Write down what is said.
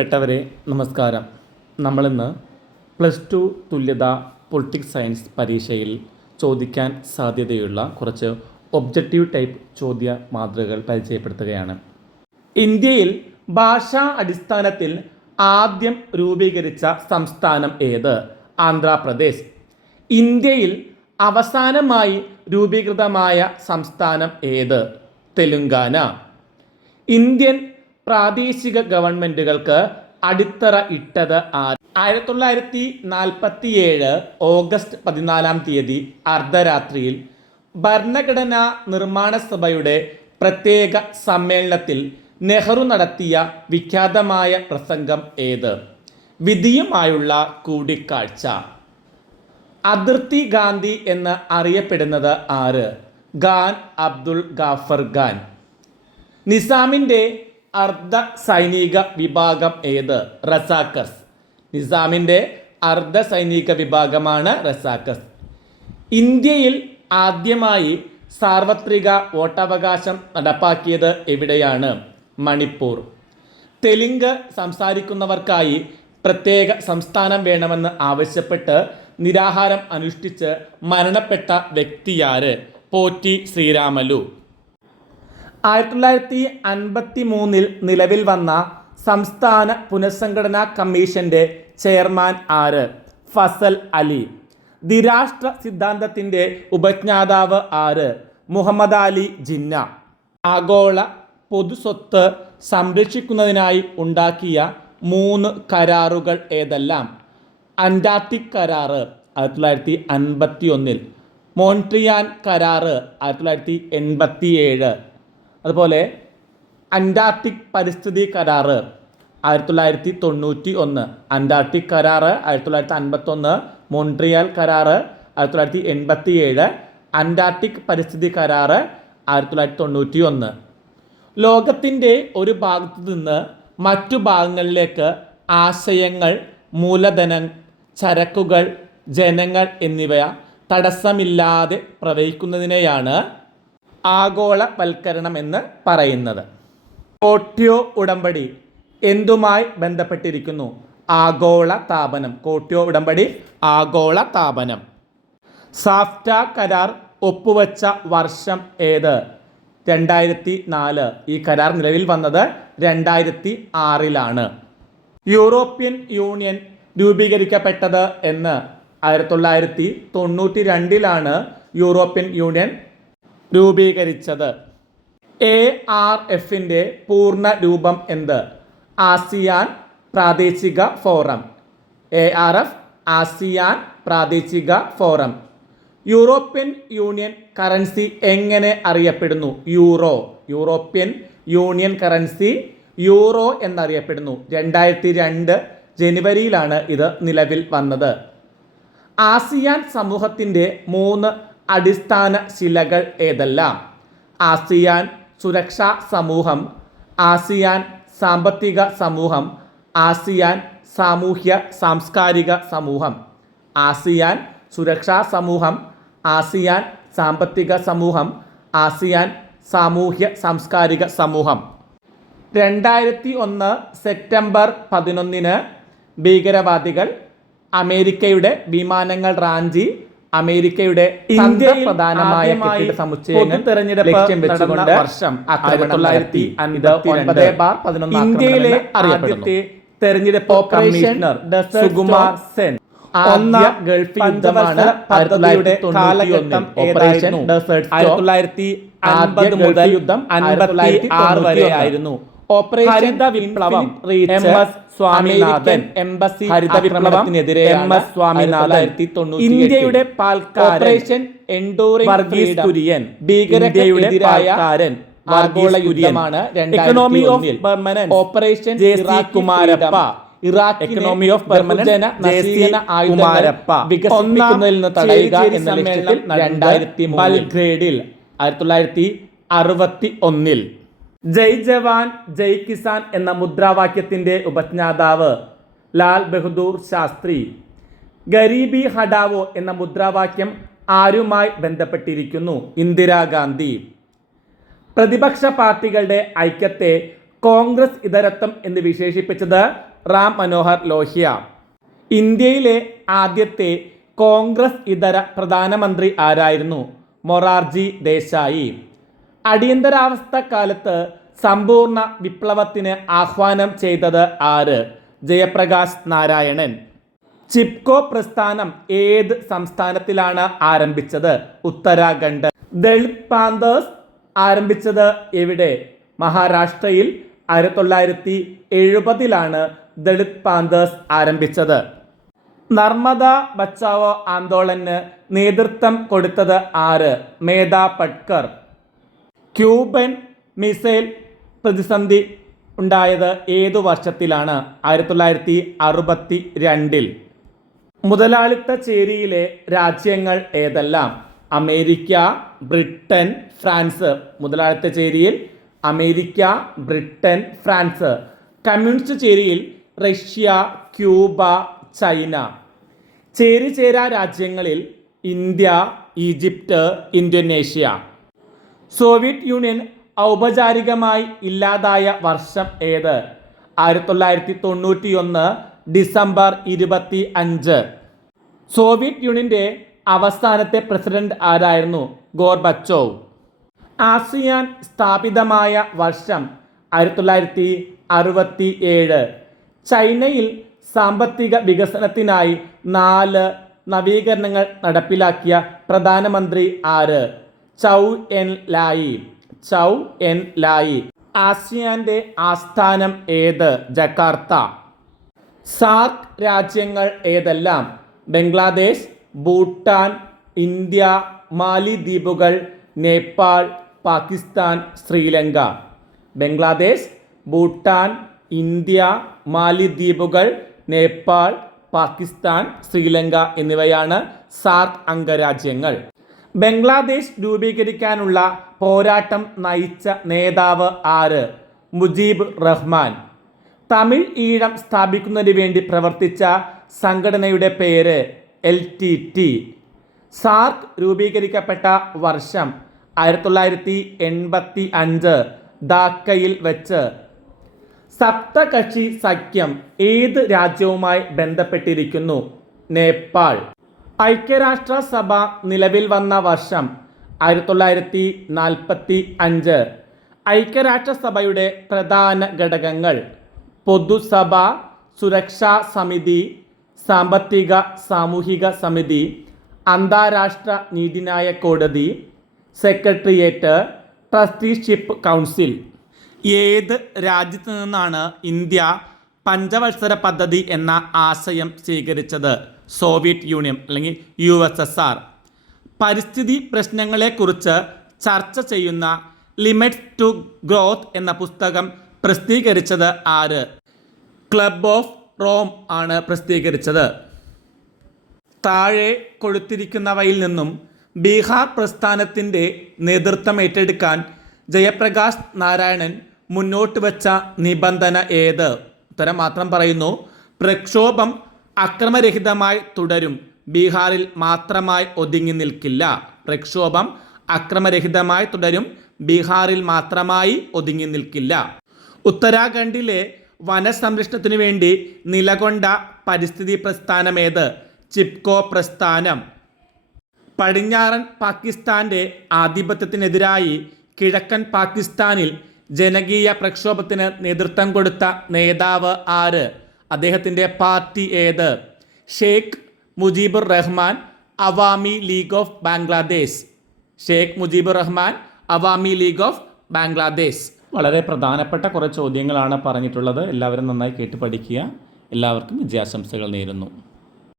പ്രിയപ്പെട്ടവരെ നമസ്കാരം. നമ്മളിന്ന് പ്ലസ് ടു തുല്യത പൊളിറ്റിക്സ് സയൻസ് പരീക്ഷയിൽ ചോദിക്കാൻ സാധ്യതയുള്ള കുറച്ച് ഒബ്ജക്റ്റീവ് ടൈപ്പ് ചോദ്യ മാതൃകകൾ പരിചയപ്പെടുത്തുകയാണ്. ഇന്ത്യയിൽ ഭാഷാ അടിസ്ഥാനത്തിൽ ആദ്യം രൂപീകരിച്ച സംസ്ഥാനം ഏത്? ആന്ധ്രാപ്രദേശ്. ഇന്ത്യയിൽ അവസാനമായി രൂപീകൃതമായ സംസ്ഥാനം ഏത്? തെലുങ്കാന. ഇന്ത്യൻ പ്രാദേശിക ഗവൺമെന്റുകൾക്ക് അടിത്തറ ഇട്ടത് ആയിരത്തി തൊള്ളായിരത്തി നാൽപ്പത്തി ഏഴ് ഓഗസ്റ്റ് പതിനാലാം തീയതി അർദ്ധരാത്രിയിൽ ഭരണഘടനാ നിർമ്മാണ സഭയുടെ പ്രത്യേക സമ്മേളനത്തിൽ നെഹ്റു നടത്തിയ വിഖ്യാതമായ പ്രസംഗം ഏത്? വിധിയുമായുള്ള കൂടിക്കാഴ്ച. അതിർത്തി ഗാന്ധി എന്ന് അറിയപ്പെടുന്നത് ആര്? ഖാൻ അബ്ദുൾ ഗാഫർ ഖാൻ. നിസാമിന്റെ അർദ്ധ സൈനിക വിഭാഗം ഏത്? റസാക്കസ് നിസാമിന്റെ അർദ്ധ സൈനിക വിഭാഗമാണ് റസാക്കസ് ഇന്ത്യയിൽ ആദ്യമായി സാർവത്രിക വോട്ടവകാശം നടപ്പാക്കിയത് എവിടെയാണ്? മണിപ്പൂർ. തെലുങ്ക് സംസാരിക്കുന്നവർക്കായി പ്രത്യേക സംസ്ഥാനം വേണമെന്ന് ആവശ്യപ്പെട്ട് നിരാഹാരം അനുഷ്ഠിച്ച് മരണപ്പെട്ട വ്യക്തിയാര് പോറ്റി ശ്രീരാമലു. ആയിരത്തി തൊള്ളായിരത്തി അൻപത്തി മൂന്നിൽ നിലവിൽ വന്ന സംസ്ഥാന പുനഃസംഘടനാ കമ്മീഷന്റെ ചെയർമാൻ ആര്? ഫസൽ അലി. ദ്വിരാഷ്ട്ര സിദ്ധാന്തത്തിന്റെ ഉപജ്ഞാതാവ് ആര്? മുഹമ്മദ് അലി ജിന്ന. ആഗോള പൊതുസ്വത്ത് സംരക്ഷിക്കുന്നതിനായി ഉണ്ടാക്കിയ മൂന്ന് കരാറുകൾ ഏതെല്ലാം? അന്റാർട്ടിക് കരാറ് ആയിരത്തി തൊള്ളായിരത്തി അൻപത്തി ഒന്നിൽ മോൺട്രിയാൻ കരാറ് ആയിരത്തി തൊള്ളായിരത്തി എൺപത്തി ഏഴ് അതുപോലെ അന്റാർട്ടിക് പരിസ്ഥിതി കരാറ് ആയിരത്തി തൊള്ളായിരത്തി തൊണ്ണൂറ്റി ഒന്ന് അന്റാർട്ടിക് കരാറ് ആയിരത്തി തൊള്ളായിരത്തി അൻപത്തൊന്ന് മോൺട്രിയൽ കരാറ് ആയിരത്തി തൊള്ളായിരത്തി എൺപത്തി ഏഴ് അന്റാർട്ടിക് പരിസ്ഥിതി കരാറ് ആയിരത്തി തൊള്ളായിരത്തി തൊണ്ണൂറ്റി ഒന്ന് ലോകത്തിന്റെ ഒരു ഭാഗത്ത് നിന്ന് മറ്റു ഭാഗങ്ങളിലേക്ക് ആശയങ്ങൾ മൂലധനം ചരക്കുകൾ ജനങ്ങൾ എന്നിവ തടസ്സമില്ലാതെ പ്രവഹിക്കുന്നതിനെയാണ് ആഗോളവൽക്കരണം എന്ന് പറയുന്നത്. കോട്ട്യോ ഉടമ്പടി എന്തുമായി ബന്ധപ്പെട്ടിരിക്കുന്നു? ആഗോള താപനം കോട്ട്യോ ഉടമ്പടി ആഗോള താപനം സാഫ്റ്റ കരാർ ഒപ്പുവച്ച വർഷം ഏത്? രണ്ടായിരത്തി നാല് ഈ കരാർ നിലവിൽ വന്നത് രണ്ടായിരത്തി ആറിലാണ് യൂറോപ്യൻ യൂണിയൻ രൂപീകരിക്കപ്പെട്ടത് എന്ന് ആയിരത്തി തൊള്ളായിരത്തി തൊണ്ണൂറ്റി രണ്ടിലാണ് യൂറോപ്യൻ യൂണിയൻ രൂപീകരിച്ചത്. എ ആർ എഫിന്റെ പൂർണ രൂപം എന്ത്? ആസിയാൻ പ്രാദേശിക forum. A R F ASEAN പ്രാദേശിക ഫോറം. യൂറോപ്യൻ യൂണിയൻ കറൻസി എങ്ങനെ അറിയപ്പെടുന്നു? Euro. European union currency euro എന്നറിയപ്പെടുന്നു. രണ്ടായിരത്തി രണ്ട് ജനുവരിയിലാണ് ഇത് നിലവിൽ വന്നത്. ആസിയാൻ സമൂഹത്തിന്റെ മൂന്ന് അടിസ്ഥാന ശിലകൾ ഏതെല്ലാം? ആസിയാൻ സുരക്ഷാ സമൂഹം ആസിയാൻ സാമ്പത്തിക സമൂഹം ആസിയാൻ സാമൂഹ്യ സാംസ്കാരിക സമൂഹം ആസിയാൻ സുരക്ഷാ സമൂഹം ആസിയാൻ സാമ്പത്തിക സമൂഹം ആസിയാൻ സാമൂഹ്യ സാംസ്കാരിക സമൂഹം. രണ്ടായിരത്തി ഒന്ന് സെപ്റ്റംബർ പതിനൊന്നിന് ഭീകരവാദികൾ അമേരിക്കയുടെ വിമാനങ്ങൾ റാഞ്ചി അമേരിക്കയുടെ ഇന്ത്യ പ്രധാനമായ കെട്ടിട സമുച്ചയങ്ങൾ ലക്ഷ്യം വെച്ചുകൊണ്ട് വർഷം ആയിരത്തി തൊള്ളായിരത്തി അൻപത്തി ബാർ പതിനൊന്ന് ഇന്ത്യയിലെ ആദ്യത്തെ തെരഞ്ഞെടുപ്പ് കമ്മീഷണർ സുകുമാർ സെൻ. ഒന്നാം ഗൾഫ് യുദ്ധമാണ് പദ്ധതിയുടെ കാലഘട്ടം ഓപ്പറേഷൻ ആയിരത്തി തൊള്ളായിരത്തി അൻപത് മുതൽ യുദ്ധം അൻപത്തി ആറ് വരെ ആയിരുന്നു ഓപ്പറേഷൻ വിപ്ലവം എം എസ് സ്വാമിനാഥൻ എംബസി ഹരിത വിപ്ലവത്തിനെതിരെ എം എസ് സ്വാമിനാഥൻ ഇന്ത്യയുടെ പാൽക്കാരൻ എൻഡോറിംഗ് വർഗീസ് കുര്യൻ ഭീകരതയുടെ ആഗോള യുദ്ധമാണ് economy of permanent operation J C Kumarappa Iraq economy of വികസിപ്പിക്കുന്നതിൽ നിന്ന് തടയുക എന്ന ലക്ഷ്യത്തിൽ രണ്ടായിരത്തി ബൽഗ്രേഡിൽ ആയിരത്തി തൊള്ളായിരത്തി അറുപത്തി ഒന്നിൽ. ജയ് ജവാൻ ജയ് കിസാൻ എന്ന മുദ്രാവാക്യത്തിന്റെ ഉപജ്ഞാതാവ് ലാൽ ബഹദൂർ ശാസ്ത്രി. ഗരീബി ഹഡാവോ എന്ന മുദ്രാവാക്യം ആരുമായി ബന്ധപ്പെട്ടിരിക്കുന്നു? ഇന്ദിരാഗാന്ധി പ്രതിപക്ഷ പാർട്ടികളുടെ ഐക്യത്തെ കോൺഗ്രസ് ഇതരത്വം എന്ന് വിശേഷിപ്പിച്ചത് റാം മനോഹർ ലോഹ്യ. ഇന്ത്യയിലെ ആദ്യത്തെ കോൺഗ്രസ് ഇതര പ്രധാനമന്ത്രി ആരായിരുന്നു? മൊറാർജി ദേശായി. അടിയന്തരാവസ്ഥ കാലത്ത് സമ്പൂർണ വിപ്ലവത്തിന് ആഹ്വാനം ചെയ്തത് ആര്? ജയപ്രകാശ് നാരായണൻ. ചിപ്കോ പ്രസ്ഥാനം ഏത് സംസ്ഥാനത്തിലാണ് ആരംഭിച്ചത്? ഉത്തരാഖണ്ഡ്. ദളിത് പാന്തേഴ്സ് ആരംഭിച്ചത് എവിടെ? മഹാരാഷ്ട്രയിൽ ആയിരത്തി തൊള്ളായിരത്തി എഴുപതിലാണ് ദളിത് പാന്തേഴ്സ് ആരംഭിച്ചത്. നർമ്മദ ബച്ചാവോ ആന്തോളന് നേതൃത്വം കൊടുത്തത് ആര്? മേധാ പട്കർ. ക്യൂബൻ മിസൈൽ പ്രതിസന്ധി ഉണ്ടായത് ഏതു വർഷത്തിലാണ്? ആയിരത്തി തൊള്ളായിരത്തി അറുപത്തി രണ്ടിൽ മുതലാളിത്ത ചേരിയിലെ രാജ്യങ്ങൾ ഏതെല്ലാം? America Britain France. മുതലാളിത്ത ചേരിയിൽ അമേരിക്ക ബ്രിട്ടൻ ഫ്രാൻസ്. കമ്മ്യൂണിസ്റ്റ് ചേരിയിൽ റഷ്യ ക്യൂബ ചൈന. ചേരി ചേരാ രാജ്യങ്ങളിൽ India Egypt Indonesia. Soviet union ഔപചാരികമായി ഇല്ലാതായ വർഷം ഏത്? ആയിരത്തി തൊള്ളായിരത്തി തൊണ്ണൂറ്റിയൊന്ന് ഡിസംബർ ഇരുപത്തി അഞ്ച് സോവിയറ്റ് യൂണിയന്റെ അവസാനത്തെ പ്രസിഡന്റ് ആരായിരുന്നു? ഗോർബച്ചോവ്. ആസിയാൻ സ്ഥാപിതമായ വർഷം ആയിരത്തി തൊള്ളായിരത്തി അറുപത്തി ഏഴ് ചൈനയിൽ സാമ്പത്തിക വികസനത്തിനായി നാല് നവീകരണങ്ങൾ നടപ്പിലാക്കിയ പ്രധാനമന്ത്രി ആര്? ചൗ എൻ ലായി. ചൗ എൻ ലായി. ആസിയാന്റെ ആസ്ഥാനം ഏത്? ജക്കാർത്ത. സാർക്ക് രാജ്യങ്ങൾ ഏതെല്ലാം? ബംഗ്ലാദേശ് ഭൂട്ടാൻ ഇന്ത്യ മാലിദ്വീപുകൾ നേപ്പാൾ പാകിസ്ഥാൻ ശ്രീലങ്ക. ബംഗ്ലാദേശ് ഭൂട്ടാൻ ഇന്ത്യ മാലിദ്വീപുകൾ നേപ്പാൾ പാകിസ്ഥാൻ ശ്രീലങ്ക എന്നിവയാണ് സാർക്ക് അംഗരാജ്യങ്ങൾ. ബംഗ്ലാദേശ് രൂപീകരിക്കാനുള്ള പോരാട്ടം നയിച്ച നേതാവ് ആര്? മുജീബ് റഹ്മാൻ. തമിഴ് ഈഴം സ്ഥാപിക്കുന്നതിന് വേണ്ടി പ്രവർത്തിച്ച സംഘടനയുടെ പേര് എൽ ടി ടി. സാർക്ക് രൂപീകരിക്കപ്പെട്ട വർഷം ആയിരത്തി തൊള്ളായിരത്തി എൺപത്തി അഞ്ച് ധാക്കയിൽ വെച്ച് സപ്തകക്ഷി സഖ്യം ഏത് രാജ്യവുമായി ബന്ധപ്പെട്ടിരിക്കുന്നു? നേപ്പാൾ. ഐക്യരാഷ്ട്ര സഭ നിലവിൽ വന്ന വർഷം ആയിരത്തി തൊള്ളായിരത്തി നാൽപ്പത്തി അഞ്ച് ഐക്യരാഷ്ട്രസഭയുടെ പ്രധാന ഘടകങ്ങൾ പൊതുസഭ സുരക്ഷാ സമിതി സാമ്പത്തിക സാമൂഹിക സമിതി അന്താരാഷ്ട്ര നീതിന്യായ കോടതി സെക്രട്ടേറിയറ്റ് ട്രസ്റ്റിഷിപ്പ് കൗൺസിൽ. ഏത് രാജ്യത്തു നിന്നാണ് ഇന്ത്യ പഞ്ചവത്സര പദ്ധതി എന്ന ആശയം സ്വീകരിച്ചത്? സോവിയറ്റ് യൂണിയൻ അല്ലെങ്കിൽ യു എസ് എസ് ആർ. പരിസ്ഥിതി പ്രശ്നങ്ങളെക്കുറിച്ച് ചർച്ച ചെയ്യുന്ന ലിമിറ്റ്സ് ടു ഗ്രോത്ത് എന്ന പുസ്തകം പ്രസിദ്ധീകരിച്ചത് ആര്? ക്ലബ് ഓഫ് റോം ആണ് പ്രസിദ്ധീകരിച്ചത്. താഴെ കൊടുത്തിരിക്കുന്നവയിൽ നിന്നും ബീഹാർ പ്രസ്ഥാനത്തിന്റെ നേതൃത്വം ഏറ്റെടുക്കാൻ ജയപ്രകാശ് നാരായണൻ മുന്നോട്ട് വച്ച നിബന്ധന ഏത്? ഉത്തരം മാത്രം പറയുന്നു. പ്രക്ഷോഭം അക്രമരഹിതമായി തുടരും. ബീഹാറിൽ മാത്രമായി ഒതുങ്ങി നിൽക്കില്ല. പ്രക്ഷോഭം അക്രമരഹിതമായി തുടരും. ബീഹാറിൽ മാത്രമായി ഒതുങ്ങി നിൽക്കില്ല. ഉത്തരാഖണ്ഡിലെ വനസംരക്ഷണത്തിനു വേണ്ടി നിലകൊണ്ട പരിസ്ഥിതി പ്രസ്ഥാനമേത്? ചിപ്കോ പ്രസ്ഥാനം. പടിഞ്ഞാറൻ പാകിസ്ഥാന്റെ ആധിപത്യത്തിനെതിരായി കിഴക്കൻ പാകിസ്ഥാനിൽ ജനകീയ പ്രക്ഷോഭത്തിന് നേതൃത്വം കൊടുത്ത നേതാവ് ആര്? അദ്ദേഹത്തിന്റെ പാർട്ടി ഏത്? Sheikh Mujibur Rahman Awami league of Bangladesh. Sheikh Mujibur Rahman Awami league of Bangladesh. വളരെ പ്രധാനപ്പെട്ട കുറേ ചോദ്യങ്ങളാണ് പറഞ്ഞിട്ടുള്ളത്. എല്ലാവരും നന്നായി കേട്ട് പഠിക്കുക. എല്ലാവർക്കും വിജയാശംസകൾ നേരുന്നു.